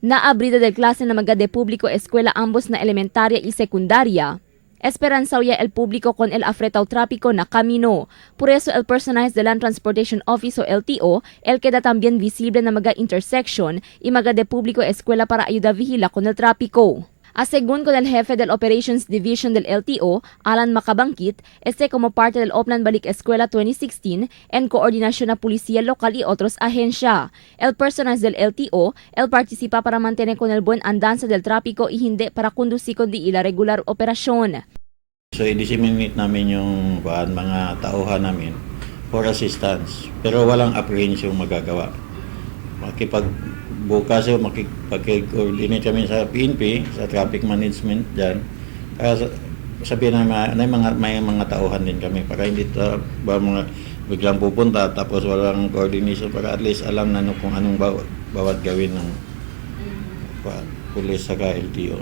Naabrida del clase na magade público escuela ambos na elementaria y secundaria. Esperanzawya el público con el afretao tráfico na camino. Por eso el personaje de Land Transportation Office o LTO, el queda también visible na maga intersection y magade público escuela para ayuda vigila con el tráfico. Asegun con el jefe del Operations Division del LTO, Alan Macabangkit, como parte del Oplan Balik Escuela 2016 en coordinación a Policía Local y otros ahensya. El personal del LTO, participa para mantener con el buen andanza del tráfico y hindi para conducir con di ila regular operasyon. So, i-disseminate namin yung mga tauhan namin for assistance. Pero walang apprehension magagawa. Bukas makipag-coordinate kami sa PNP, sa traffic management dyan. Kaya sabihin na may mga tauhan din kami para hindi mga biglang pupunta tapos walang coordination para at least alam na kung anong bawat gawin ng pulis sa LTO.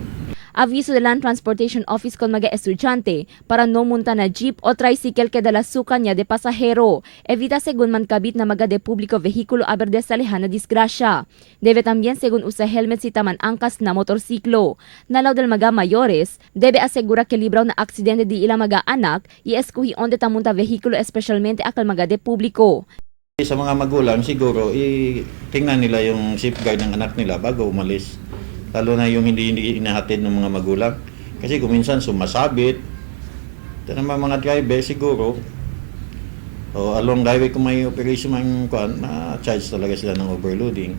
Aviso de Land Transportation Office con mga estudyante para no munta na jeep o tricycle que dala suka niya de pasahero. Evita según man kabit na magade publiko vehikulo aber de salihan na disgrasya. Debe también según usa helmet si taman angkas na motorsiklo. Nalaw del maga mayores, debe asegura que libraw na aksidente di ila maga anak y eskuhi onde tamunta vehikulo especialmente akal magade publiko. Sa mga magulang siguro tingnan nila yung safeguard ng anak nila bago umalis. Lalo na yung hindi inahatid ng mga magulang. Kasi kung minsan sumasabit, ito naman mga driver siguro, along the highway kung may operation ma-charge talaga sila ng overloading.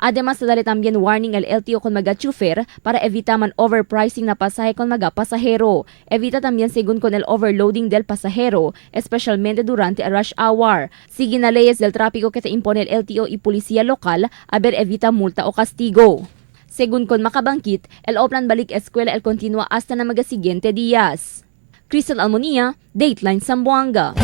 Además, dali también warning al LTO con mga chufer para evita man overpricing na pasahe con mga pasahero. Evita también según con el overloading del pasahero, especialmente durante el rush hour. Sige na leyes del tráfico que te impone el LTO y policía local, aber evita multa o castigo. Según con Macabangkit, el Oplan Balik Escuela el continúa hasta na mga siguiente días. Crystal Almonia, Dateline Zamboanga.